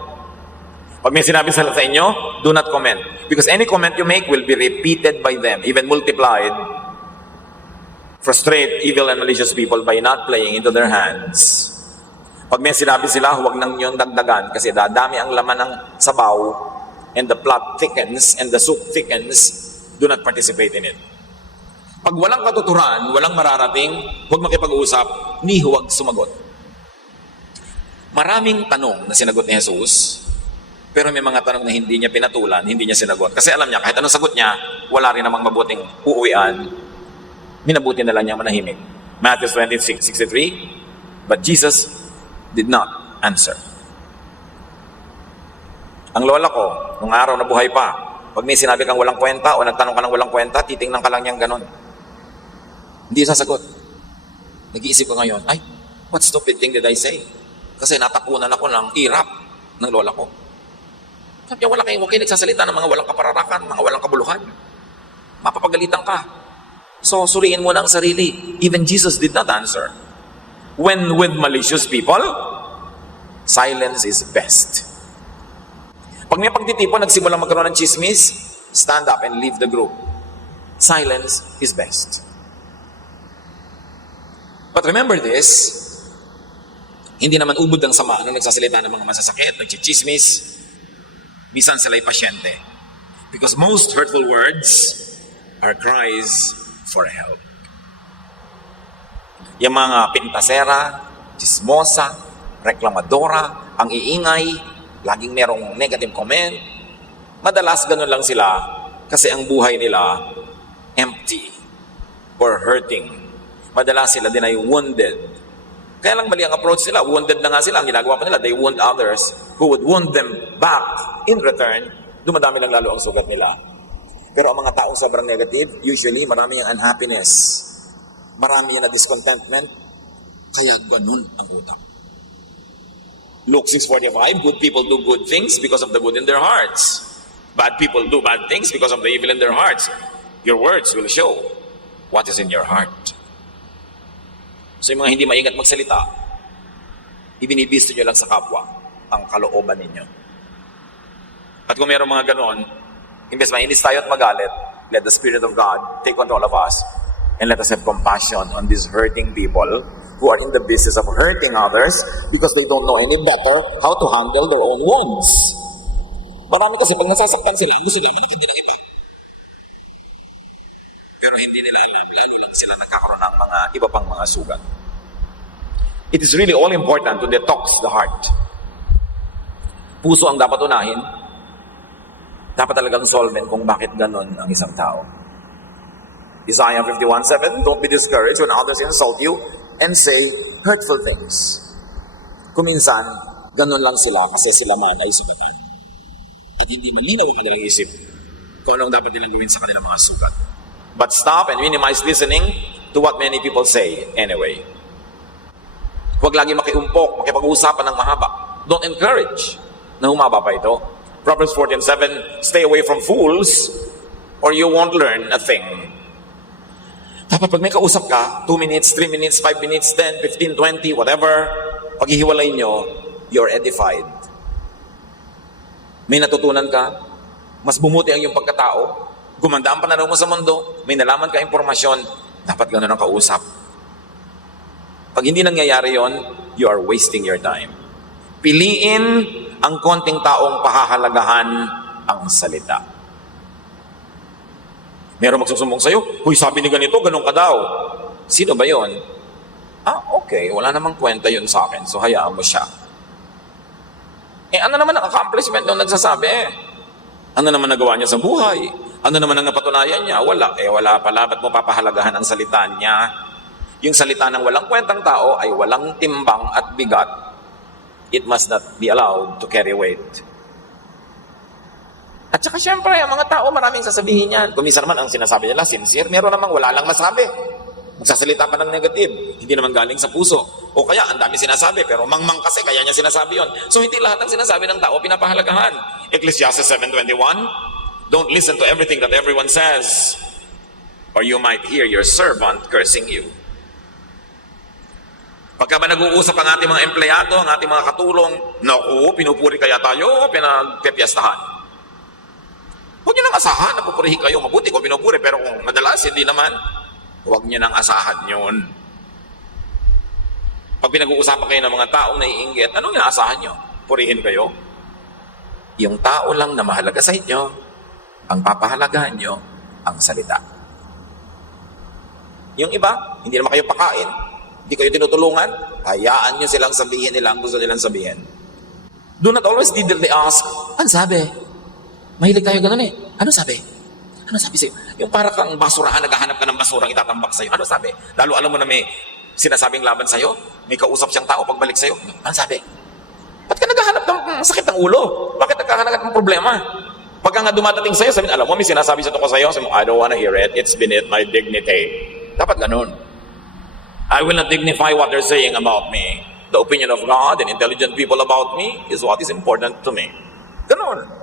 Pag may sinabi sa inyo, do not comment. Because any comment you make will be repeated by them, even multiplied. Frustrate evil and malicious people by not playing into their hands. Pag may sinabi sila, huwag nang yung dagdagan kasi dadami ang laman ng sabaw and the plot thickens and the soup thickens. Do not participate in it. Pag walang katuturan, walang mararating, huwag makipag-usap, ni huwag sumagot. Maraming tanong na sinagot ni Jesus, pero may mga tanong na hindi niya pinatulan, hindi niya sinagot. Kasi alam niya, kahit anong sagot niya, wala rin namang mabuting uuwian. Minabuti na lang niya manahimik. Matthew 26:63, but Jesus did not answer. Ang lola ko, nung araw na buhay pa, pag may sinabi kang walang kwenta o nagtanong ka ng walang kwenta, titingnan ka lang niyang ganon. Hindi sasagot. Nag-iisip ko ngayon, ay, what stupid thing did I say? Kasi natapunan ako ng hirap ng lola ko. Sabi niya, huwag kayo nagsasalita ng mga walang kapararakan, mga walang kabuluhan. Mapapagalitan ka. So, suriin mo na ang sarili. Even Jesus did not answer. When with malicious people, silence is best. Pag may pagtitipon, nagsimulang magkaroon ng chismis, stand up and leave the group. Silence is best. But remember this, hindi naman ubod ang sama nung nagsasalita ng mga masasakit, nagchichismis, bisan sila'y pasyente. Because most hurtful words are cries for help. Yung mga pintasera, chismosa, reklamadora, ang iingay, laging merong negative comment, madalas ganun lang sila kasi ang buhay nila empty or hurting. Madalas sila din ay wounded. Kaya lang mali ang approach nila. Wounded na nga sila. Ang ginagawa pa nila, they wound others who would wound them back. In return, dumadami lang lalo ang sugat nila. Pero ang mga taong sobrang negative, usually marami yung unhappiness. Marami yung na discontentment. Kaya ganun ang utak. Luke 6:45, good people do good things because of the good in their hearts. Bad people do bad things because of the evil in their hearts. Your words will show what is in your heart. So yung mga hindi maingat magsalita, ibinibisto nyo lang sa kapwa ang kalooban ninyo. At kung mayroong mga ganon, imbes mainis tayo at magalit, let the Spirit of God take control of us and let us have compassion on these hurting people who are in the business of hurting others because they don't know any better how to handle their own wounds. Marami kasi pag nasasaktan sila, gusto nila manakit din ng iba. Pero hindi nila alam, lalo lang sila nagkakaroon ng mga iba pang mga sugat. It is really all important to detox the heart. Puso ang dapat unahin. Dapat talagang solvent kung bakit ganon ang isang tao. Isaiah 51:7, don't be discouraged when others insult you and say hurtful things. Kuminsan, ganon lang sila kasi sila man ay sumatan. At hindi malinaw ang kanilang isip kung anong dapat nilang gawin sa kanilang mga sugat. But stop and minimize listening to what many people say anyway. Huwag lagi makiumpok, makipag-uusapan ng mahaba. Don't encourage na humaba pa ito. Proverbs 14:7, stay away from fools or you won't learn a thing. Dapat pag may kausap ka, 2 minutes, 3 minutes, 5 minutes, 10, 15, 20, whatever, paghihiwalay nyo, you're edified. May natutunan ka, mas bumuti ang iyong pagkatao, gumanda ang pananaw mo sa mundo, may nalaman ka impormasyon, dapat gano'n ang kausap. Pag hindi nangyayari yon, you are wasting your time. Piliin ang konting taong pahahalagahan ang salita. Meron magsusumbong sa'yo, huy, sabi ni ganito, ganun ka daw. Sino ba yon? Okay, wala namang kwenta yun sa akin, so hayaan mo siya. Ano naman ang accomplishment nung nagsasabi? Ano naman nagawa niya sa buhay? Ano naman ang napatunayan niya? Wala. Wala pala. Ba't mo papahalagahan ang salita niya? Yung salita ng walang kwentang tao ay walang timbang at bigat. It must not be allowed to carry weight. At saka syempre, ang mga tao maraming sasabihin yan. Kung minsan naman ang sinasabi nila, sincere. Meron namang wala lang masabi. Magsasalita pa ng negative. Hindi naman galing sa puso. O kaya, ang dami sinasabi, pero mangmang kasi, kaya niya sinasabi yon. So, hindi lahat ng sinasabi ng tao pinapahalagahan. Ecclesiastes 7:21, don't listen to everything that everyone says, or you might hear your servant cursing you. Pagka ba nag-uusap ang ating mga empleyado, ang ating mga katulong, naku, pinupuri kaya tayo, pinagpepiestahan. Huwag nyo nang asahan na pupurihin kayo. Mabuti kung pinupuri, pero kung madalas, hindi naman, huwag nyo nang asahan yun. Pag pinag-uusapan kayo ng mga taong naiinggit, anong inaasahan nyo? Purihin kayo? Yung tao lang na mahalaga sa inyo, ang papahalagahan nyo, ang salita. Yung iba, hindi naman kayo pakain, hindi kayo tinutulungan, hayaan nyo silang sabihin nila ang gusto nilang sabihin. Do not always diddly ask, ano sabi? Mahilig tayo ganun eh. Ano sabi? Ano sabi sa'yo? Yung para kang basurahan, naghahanap ka ng basurang itatambak sa'yo. Ano sabi? Lalo alam mo na may sinasabing laban sa'yo, may kausap siyang tao pagbalik sa'yo. Ano sabi? Ba't ka naghahanap ng sakit ng ulo? Bakit naghahanap ng problema? Pagka nga dumatating sa'yo, sabihin, alam mo, may sinasabi sa toko sa'yo, sabi mo, I don't wanna hear it. It's beneath my dignity. Dapat ganun. I will not dignify what they're saying about me. The opinion of God and intelligent people about me is what is important to me. Ganun.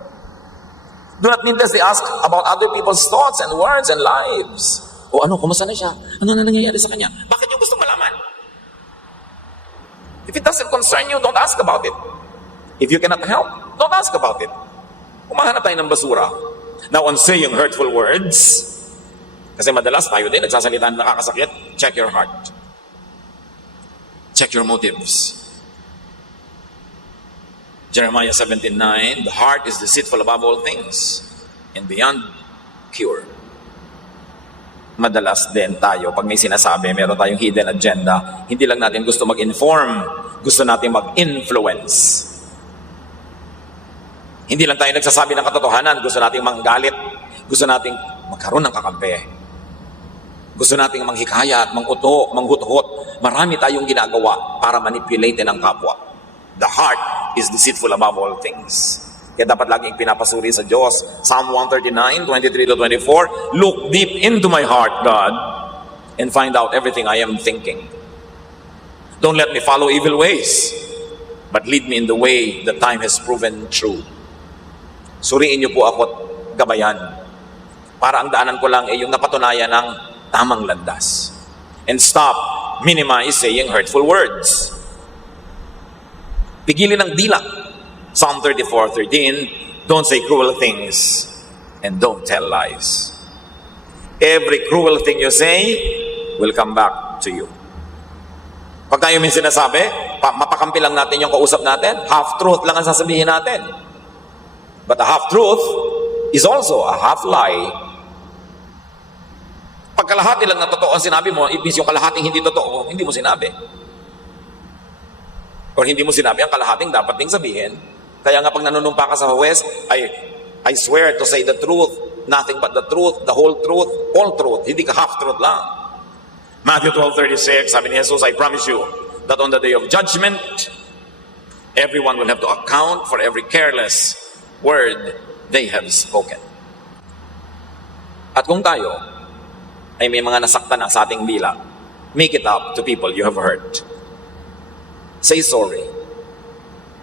Do not needlessly ask about other people's thoughts and words and lives. O ano, kumusta na siya? Ano na nangyayari sa kanya? Bakit yung gusto malaman? If it doesn't concern you, don't ask about it. If you cannot help, don't ask about it. Umahanap tayo ng basura. Now, on saying hurtful words, kasi madalas tayo din, nagsasalita na nakakasakit, check your heart. Check your motives. Jeremiah 17:9, the heart is deceitful above all things and beyond cure. Madalas din tayo, pag may sinasabi, meron tayong hidden agenda, hindi lang natin gusto mag-inform, gusto natin mag-influence. Hindi lang tayo nagsasabi ng katotohanan, gusto nating manggalit, gusto nating magkaroon ng kakampi. Gusto nating manghikayat, manghutot. Marami tayong ginagawa para manipulatin ang kapwa. The heart is deceitful above all things. Kaya dapat laging pinapasuri sa Diyos. Psalm 139:23-24, look deep into my heart, God, and find out everything I am thinking. Don't let me follow evil ways, but lead me in the way that time has proven true. Suriin niyo po ako at gabayan. Para ang daanan ko lang ay yung napatunayan ng tamang landas. And stop minimize saying hurtful words. Pigilin ang dila. Psalm 34:13, don't say cruel things and don't tell lies. Every cruel thing you say will come back to you. Pag tayo may sinasabi, mapakampi lang natin yung kausap natin, half-truth lang ang sasabihin natin. But a half-truth is also a half-lie. Pag kalahati lang na totoo ang sinabi mo, it means yung kalahating hindi totoo, hindi mo sinabi. Or hindi mo sinabi ang kalahating dapat ding sabihin. Kaya nga pag nanunumpa ka sa huwes, I swear to say the truth, nothing but the truth, the whole truth, all truth. Hindi ka half-truth lang. Matthew 12:36, sabi ni Jesus, I promise you that on the day of judgment, everyone will have to account for every careless word they have spoken. At kung tayo ay may mga nasaktan na sa ating dila, make it up to people you have hurt. Say sorry.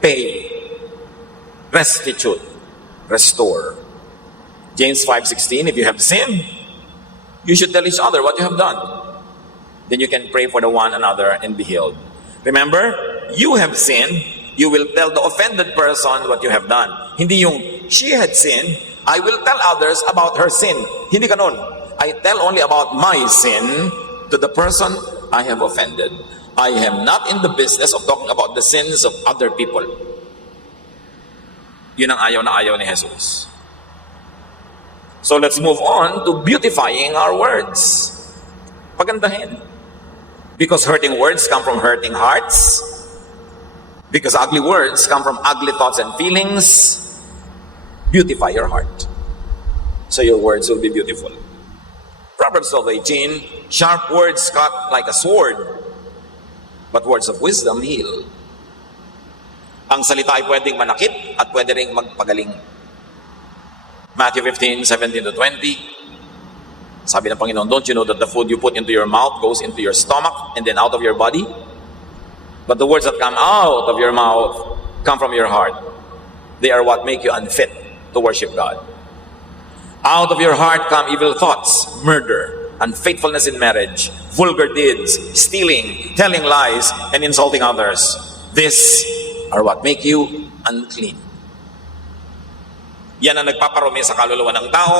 Pay. Restitute. Restore. James 5:16, if you have sinned, you should tell each other what you have done. Then you can pray for the one another and be healed. Remember, you have sinned, you will tell the offended person what you have done. Hindi yung, she had sinned, I will tell others about her sin. Hindi ganun. I tell only about my sin to the person I have offended. I am not in the business of talking about the sins of other people. Yun ang ayaw na ayaw ni Jesus. So let's move on to beautifying our words. Pagandahin. Because hurting words come from hurting hearts. Because ugly words come from ugly thoughts and feelings. Beautify your heart, so your words will be beautiful. Proverbs 12:18, sharp words cut like a sword, but words of wisdom heal. Ang salita ay pwedeng manakit at pwede ring magpagaling. Matthew 15:17-20, sabi ng Panginoon, don't you know that the food you put into your mouth goes into your stomach and then out of your body? But the words that come out of your mouth come from your heart. They are what make you unfit to worship God. Out of your heart come evil thoughts, murder, unfaithfulness in marriage, vulgar deeds, stealing, telling lies, and insulting others. These are what make you unclean. Yan ang nagpaparumi sa kaluluwa ng tao,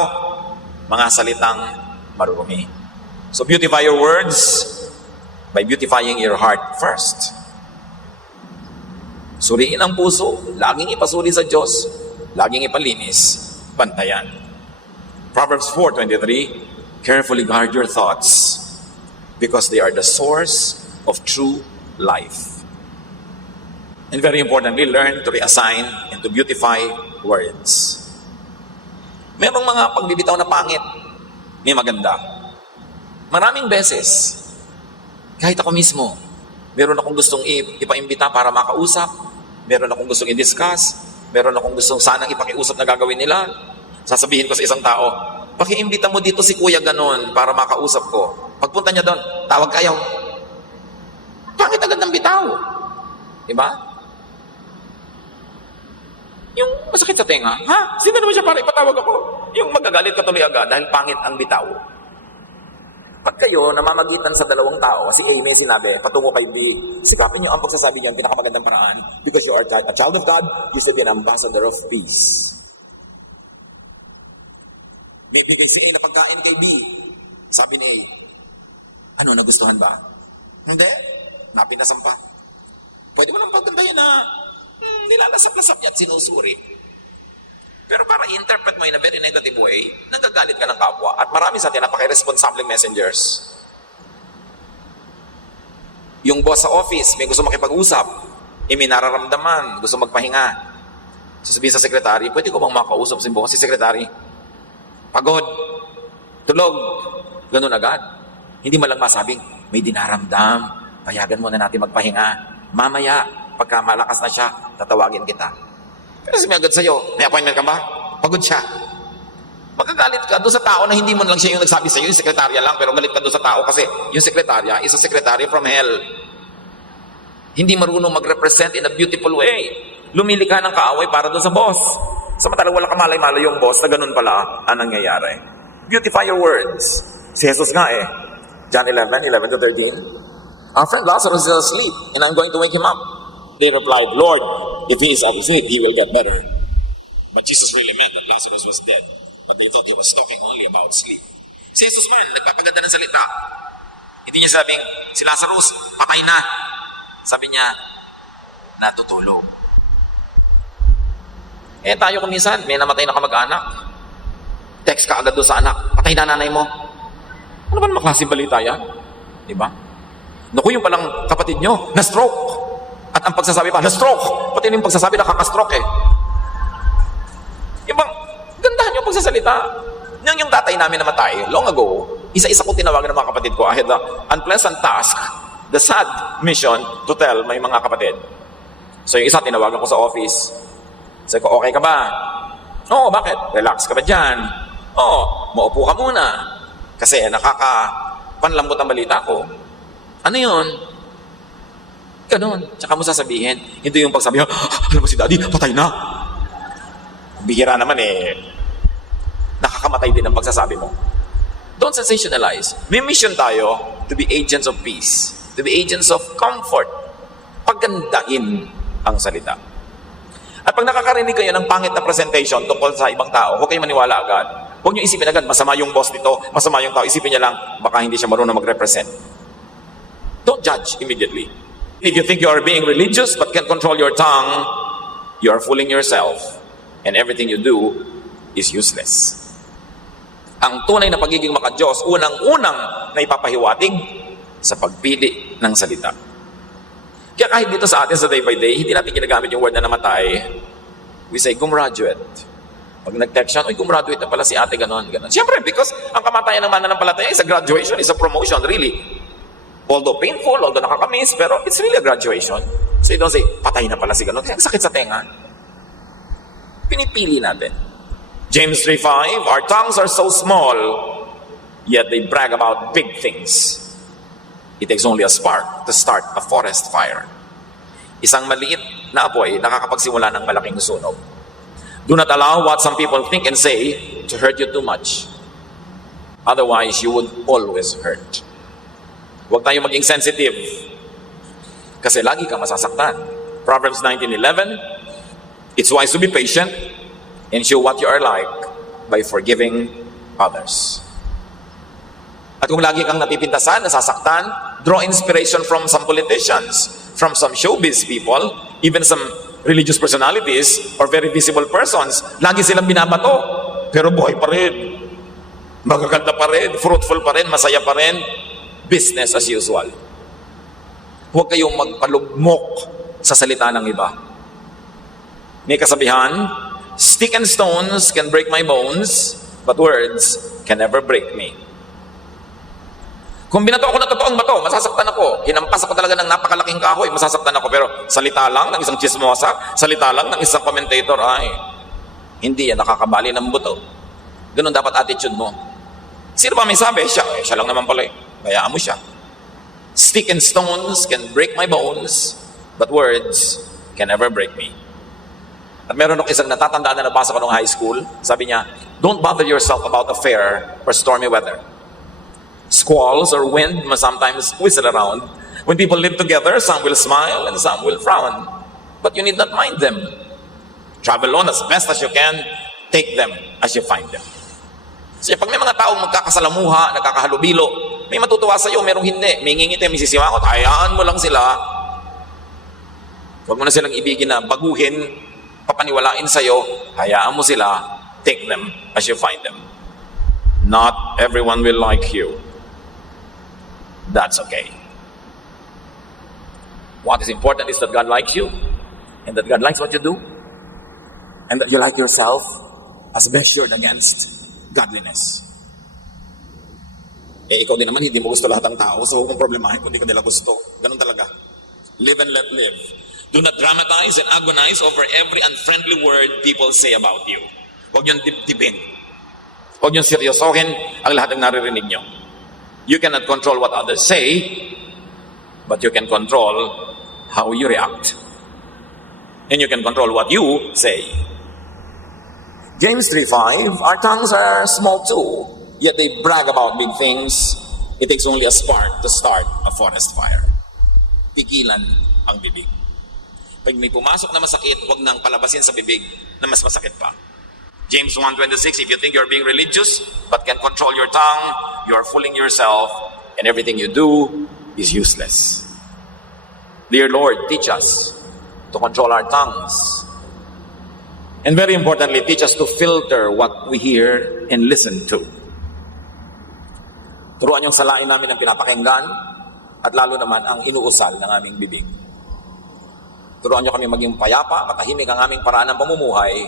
mga salitang marurumi. So beautify your words by beautifying your heart first. Suriin ang puso, laging ipasuri sa Diyos, laging ipalinis, bantayan. Proverbs 4:23, carefully guard your thoughts because they are the source of true life. And very importantly, learn to reassign and to beautify words. Merong mga pagbibitaw na pangit, may maganda. Maraming beses, kahit ako mismo, meron akong gustong ipaimbita para makausap, meron akong gustong i-discuss, meron akong gustong sanang ipakiusap na gagawin nila. Sasabihin ko sa isang tao, pakiimbita mo dito si kuya ganon para makausap ko. Pagpunta niya doon, tawag kayo. Pangit agad ng bitaw. Diba? Yung masakit sa tenga, ha? Sino naman siya para ipatawag ako? Yung magagalit ka tuloy agad dahil pangit ang bitaw. Pag kayo namamagitan sa dalawang tao, si A may sinabi, patungo kay B, sikapin niyo ang pagsasabi niyo ang pinakamagandang paraan because you are a child of God, you should be an ambassador of peace. May bigay si A na pagkain kay B. Sabi ni A, ano, nagustuhan ba? Hindi. Napinasan pa. Pwede mo nang pagkantayin na nilalasap-lasap yan, sinusuri. Pero para i-interpret mo in a very negative way, nanggagalit ka ng kapwa. At marami sa atin napaka-irresponsibleng messengers. Yung boss sa office, may gusto makipag-usap, may nararamdaman, gusto magpahinga. Sasabihin sa sekretary, pwede ko bang makausap si boss, si sekretary? Pagod, tulog, ganun agad. Hindi mo lang masabing, may dinaramdam, payagan mo na natin magpahinga. Mamaya, pagka malakas na siya, tatawagin kita. Pero sabi agad sa'yo, may appointment ka ba? Pagod siya. Magagalit ka doon sa tao na hindi mo lang siya yung nagsabi sa'yo, yung sekretarya lang, pero galit ka doon sa tao kasi yung sekretarya is a secretary from hell. Hindi marunong mag-represent in a beautiful way. Lumili ka ng kaaway para doon sa boss. Samantalang wala ka malay-malay yung boss na ganun pala ang nangyayari. Beautify your words. Si Jesus nga John 11:11-13. Our friend Lazarus is asleep and I'm going to wake him up. They replied, Lord, if he is asleep, he will get better. But Jesus really meant that Lazarus was dead. But they thought he was talking only about sleep. Si Jesus man, nagpapaganda ng salita. Hindi niya sabing, si Lazarus, patay na. Sabi niya, natutulog. Tayo kuminsan, may namatay na kamag-anak. Text ka agad doon sa anak, patay na nanay mo. Ano ba naman klaseng balita yan? Diba? Naku, yung palang kapatid nyo, na-stroke. At ang pagsasabi pa, na-stroke. Pati yung pagsasabi, nakaka-stroke Yung bang, gandahan yung pagsasalita. Yung tatay namin namatay, long ago, isa-isa ko tinawagan ng mga kapatid ko. I had the unpleasant task, the sad mission to tell my mga kapatid. So yung isa, tinawagan ko sa office. Sabi ko, okay ka ba? Oo, bakit? Relax ka ba dyan? Oo, maupo ka muna. Kasi nakaka-panlambot ang balita ko. Ano yun? Ganon. Tsaka mo sasabihin, hindi yung pagsabi, alam mo si daddy, patay na. Bihira naman nakakamatay din ang pagsasabi mo. Don't sensationalize. May mission tayo to be agents of peace, to be agents of comfort. Pagandahin ang salita. At pag nakakarinig kayo ng pangit na presentation tungkol sa ibang tao, huwag kayong maniwala agad. Huwag nyo isipin agad, masama yung boss nito, masama yung tao. Isipin niya lang, baka hindi siya marunong mag-represent. Don't judge immediately. If you think you are being religious but can't control your tongue, you are fooling yourself. And everything you do is useless. Ang tunay na pagiging maka-Diyos, unang-unang na ipapahiwatig sa pagpili ng salita. Kaya kahit dito sa atin sa day by day, hindi natin ginagamit yung word na namatay. We say, gumraduate. Pag nag-text siya, gumraduate na pala si ate, ganon. Siyempre, because ang kamatayan ng mananampalataya is a graduation, is a promotion, really. Although painful, although nakakamiss, pero it's really a graduation. So you don't say, patay na pala si ganon. Kasi sakit sa tenga. Pinipili natin. James 3:5, our tongues are so small, yet they brag about big things. It takes only a spark to start a forest fire. Isang maliit na apoy nakakapagsimula ng malaking sunog. Do not allow what some people think and say to hurt you too much. Otherwise, you would always hurt. Huwag tayo maging sensitive. Kasi lagi kang masasaktan. Proverbs 19:11, it's wise to be patient and show what you are like by forgiving others. At kung lagi kang napipintasan, nasasaktan, draw inspiration from some politicians, from some showbiz people, even some religious personalities or very visible persons. Lagi silang binabato, pero buhay pa rin. Magaganda pa rin, fruitful pa rin, masaya pa rin. Business as usual. Huwag kayong magpalugmok sa salita ng iba. May kasabihan, stick and stones can break my bones, but words can never break me. Kung binato ako ng totoong bato, masasaktan ako. Hinampas ako talaga ng napakalaking kahoy, masasaktan ako. Pero salita lang ng isang chismosa, salita lang ng isang commentator, ay, hindi yan nakakabali ng buto. Ganun dapat attitude mo. Sino ba may sabi? Siya lang naman pala eh. Bayaan mo siya. Stick and stones can break my bones, but words can never break me. At meron ako isang natatandaan na nabasa ko nung high school. Sabi niya, don't bother yourself about a fair or stormy weather. Squalls or wind must sometimes whistle around. When people live together, some will smile and some will frown. But you need not mind them. Travel on as best as you can. Take them as you find them. Kasi pag may mga taong magkakasalamuha, nagkakahalubilo, may matutuwa sa'yo, merong hindi. May ngingiti, may sisimangot, hayaan mo lang sila. Huwag mo na silang ibigin na baguhin, papaniwalain sa'yo, hayaan mo sila, take them as you find them. Not everyone will like you. That's okay. What is important is that God likes you, and that God likes what you do, and that you like yourself as measured against godliness. Ikaw din naman, hindi mo gusto lahat ng tao, so huwag mong problemahin kung hindi ka nila gusto. Ganun talaga. Live and let live. Do not dramatize and agonize over every unfriendly word people say about you. Huwag niyong dibdibin. Huwag niyong seryosohin ang lahat ng naririnig niyo. You cannot control what others say, but you can control how you react. And you can control what you say. James 3:5, our tongues are small too, yet they brag about big things. It takes only a spark to start a forest fire. Pigilan ang bibig. Pag may pumasok na masakit, huwag nang palabasin sa bibig na mas masakit pa. James 1:26, if you think you're being religious but can control your tongue, you're fooling yourself and everything you do is useless. Dear Lord, teach us to control our tongues. And very importantly, teach us to filter what we hear and listen to. Turuan yung salain namin ang pinapakinggan at lalo naman ang inuusal ng aming bibig. Turuan nyo kami maging payapa, matahimik ang aming paraan ng pamumuhay,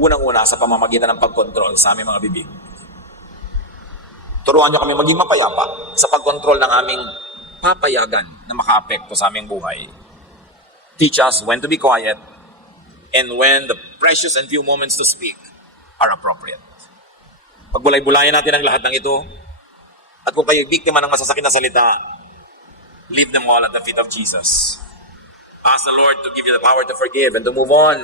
unang-una sa pamamagitan ng pagkontrol sa aming mga bibig. Turuan nyo kami maging mapayapa sa pagkontrol ng aming papayagan na makaapekto sa aming buhay. Teach us when to be quiet and when the precious and few moments to speak are appropriate. Pagbulay-bulayan natin ang lahat ng ito, at kung kayo biktima ng masasakit na salita, leave them all at the feet of Jesus. Ask the Lord to give you the power to forgive and to move on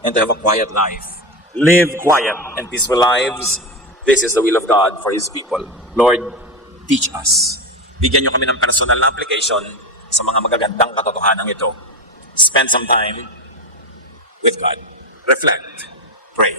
and to have a quiet life. Live quiet and peaceful lives. This is the will of God for His people. Lord, teach us. Bigyan niyo kami ng personal na application sa mga magagandang katotohanan ito. Spend some time with God. Reflect. Pray.